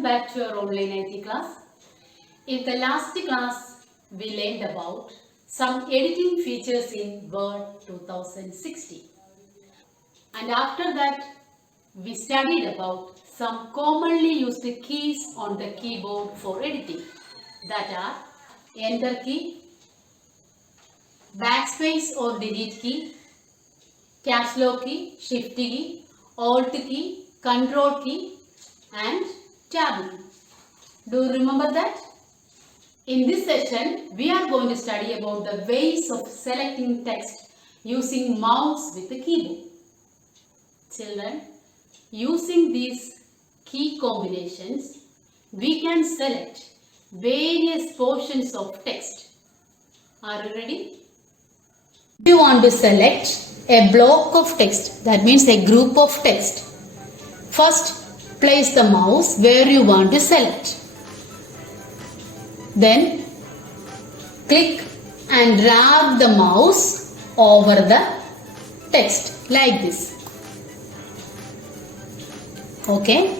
welcome back to our online IT class. In the last class, we learned about some editing features in Word 2016. And after that, we studied about some commonly used keys on the keyboard for editing. That are Enter key, Backspace or Delete key, Caps Lock key, Shift key, Alt key, Control key and Tab key. Do you remember that? In this session, we are going to study about the ways of selecting text using mouse with the keyboard. Children, using these key combinations, we can select various portions of text. Are you ready? If you want to select a block of text, that means a group of text, first place the mouse where you want to select. Then click and drag the mouse over the text like this. Okay.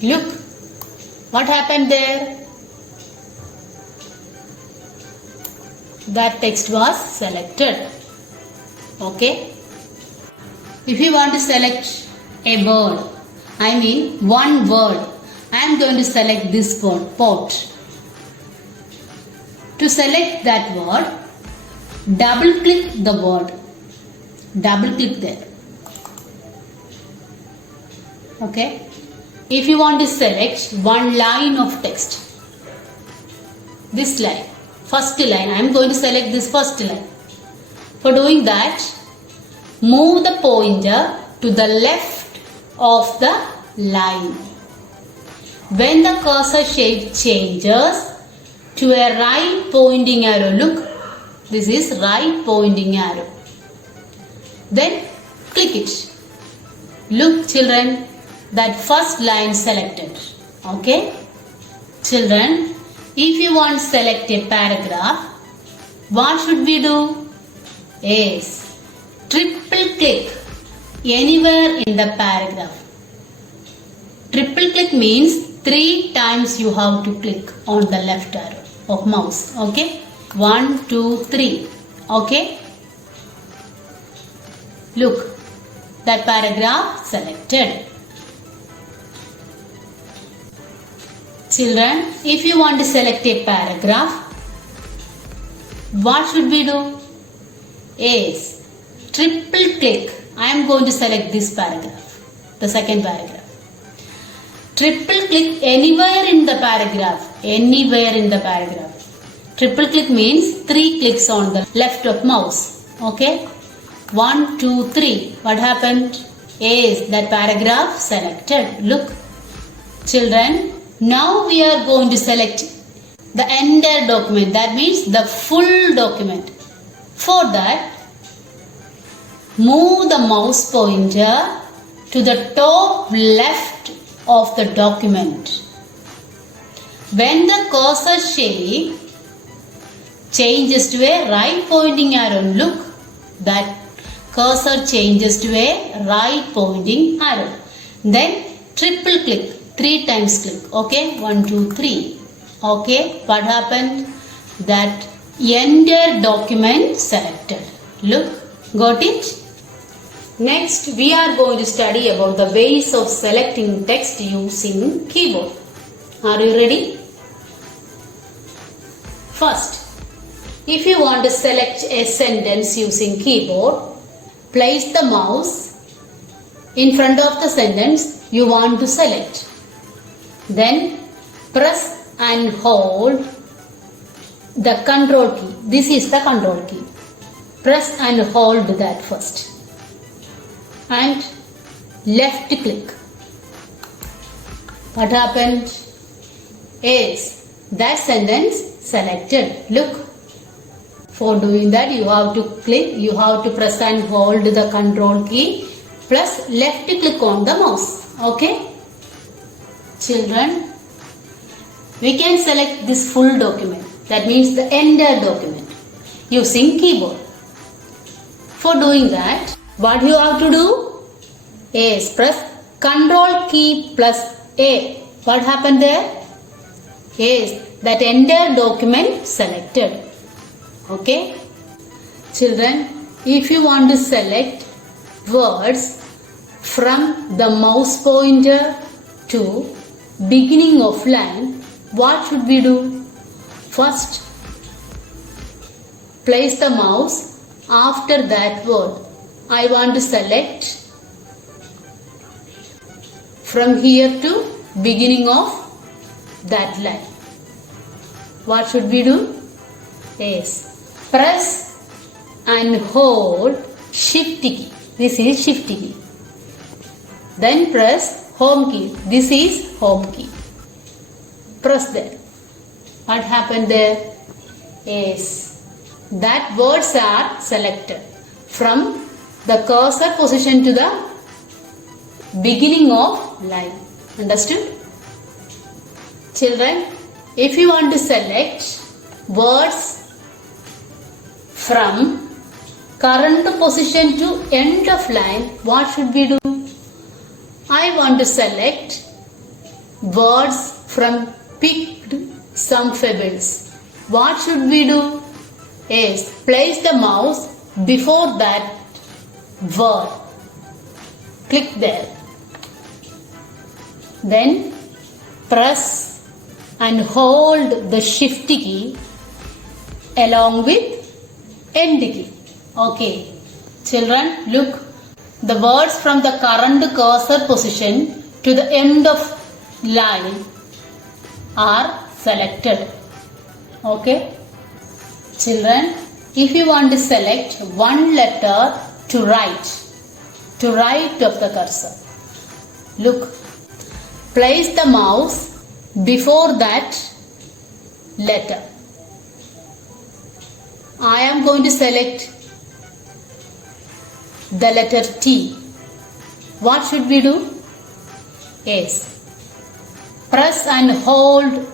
Look, what happened there? That text was selected. Okay. If you want to select a word, I mean one word, I am going to select this word, pot. To select that word, double click the word. Double click there. Okay. If you want to select one line of text, this line, first line, I am going to select this first line. For doing that, move the pointer to the left of the line. When the cursor shape changes to a right pointing arrow, look, this is right pointing arrow. Then click it. Look children, that first line selected. Okay. Children, if you want to select a paragraph, what should we do? Yes, triple click anywhere in the paragraph. Triple click means 3 times you have to click on the left arrow of mouse. Okay, 1, 2, 3. Okay, look, that paragraph selected. Children, if you want to select a paragraph, what should we do? Yes, triple click. I am going to select this paragraph, the second paragraph. Triple click anywhere in the paragraph, anywhere in the paragraph. Triple click means 3 clicks on the left of mouse. Okay, 1, 2, 3. What happened? Yes, that paragraph selected. Look, children, now we are going to select the entire document, that means the full document. For that, move the mouse pointer to the top left of the document. When the cursor shape changes to a right pointing arrow, look, that cursor changes to a right pointing arrow. Then triple click, 3 times click. Okay, 1, 2, 3. Okay, what happened? That entire document selected. Look, got it? Next, we are going to study about the ways of selecting text using keyboard. Are you ready? First, if you want to select a sentence using keyboard, place the mouse in front of the sentence you want to select. Then press and hold the control key. This is the control key. Press and hold that first. And left click. What happened? Yes, that sentence selected. Look, for doing that you have to click, you have to press and hold the control key plus left click on the mouse. Okay? Children, we can select this full document, that means the entire document, using keyboard. For doing that, what you have to do? Yes, press Control key plus A. What happened there? Yes, that entire document selected. Okay. Children, if you want to select words from the mouse pointer to beginning of line, what should we do? First, place the mouse after that word. I want to select from here to beginning of that line. What should we do? Yes, press and hold shift key. This is shift key. Then press home key. This is home key. Press there. What happened there? Yes, that words are selected from the cursor position to the beginning of line. Understood? Children, if you want to select words from current position to end of line, what should we do? I want to select words from picked some fables. What should we do? Yes, place the mouse before that word. Click there. Then press and hold the shift key along with end key. Okay. Children, look. The words from the current cursor position to the end of line are selected. Okay. Children, if you want to select one letter to right of the cursor, look. Place the mouse before that letter. I am going to select the letter T. What should we do? Yes. Press and hold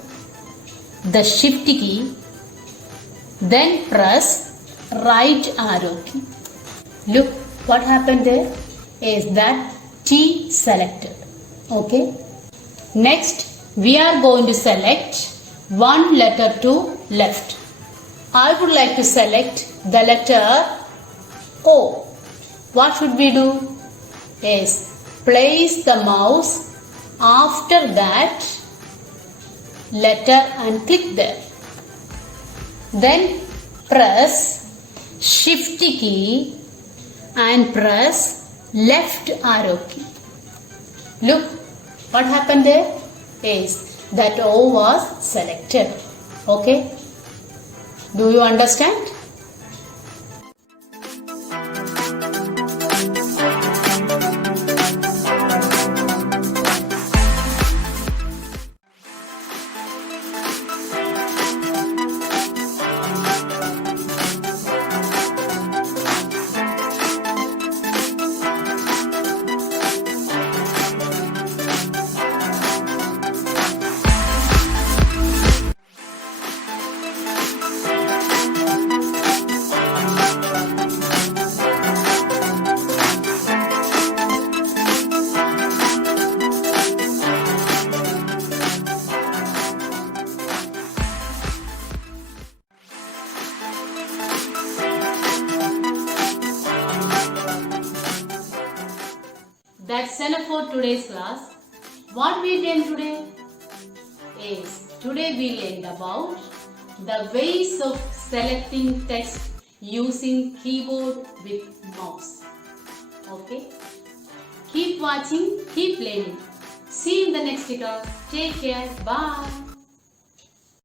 the shift key. Then press right arrow key. Look what happened there. Is that T selected. Okay. Next, we are going to select one letter to left. I would like to select the letter O. What should we do? Yes, place the mouse after that letter and click there. Then press shift key and press left arrow key. Look what happened there. Yes, that O was selected. Okay. Do you understand? That's enough for today's class. What we learned today is today we learned about the ways of selecting text using keyboard with mouse. Okay. Keep watching, keep learning. See you in the next class. Take care. Bye.